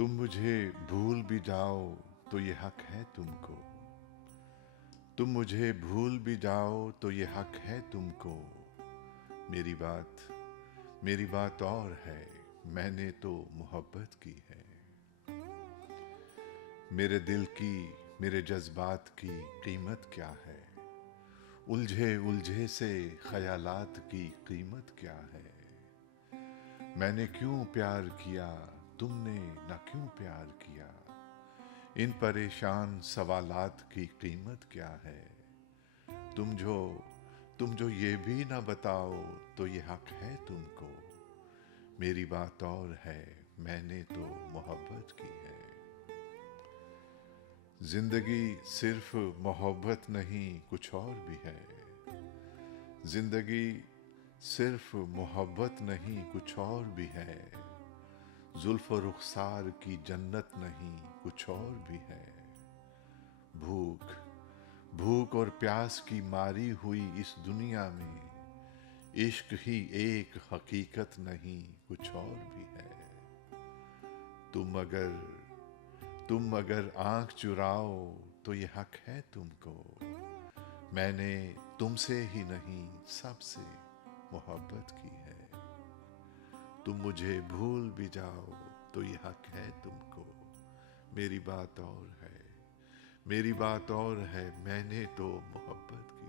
तुम मुझे भूल भी जाओ तो ये हक है तुमको। तुम मुझे भूल भी जाओ तो ये हक है तुमको। मेरी बात मेरी बात और है, मैंने तो मोहब्बत की है। मेरे दिल की, मेरे जज्बात की कीमत क्या है? उलझे उलझे से ख्यालात की कीमत क्या है? मैंने क्यों प्यार किया, तुमने ना क्यों प्यार किया? इन परेशान सवालात की कीमत क्या है? तुम जो तुम जो ये भी ना बताओ तो ये हक है तुमको। मेरी बात और है, मैंने तो मोहब्बत की है। जिंदगी सिर्फ मोहब्बत नहीं, कुछ और भी है। जिंदगी सिर्फ मोहब्बत नहीं, कुछ और भी है। जुल्फ रुखसार की जन्नत नहीं, कुछ और भी है। भूख भूख और प्यास की मारी हुई इस दुनिया में इश्क ही एक हकीकत नहीं, कुछ और भी है। तुम अगर तुम अगर आंख चुराओ तो ये हक है तुमको। मैंने तुमसे ही नहीं, सबसे मोहब्बत की है। तुम मुझे भूल भी जाओ तो ये हक है तुमको। मेरी बात और है, मेरी बात और है, मैंने तो मोहब्बत की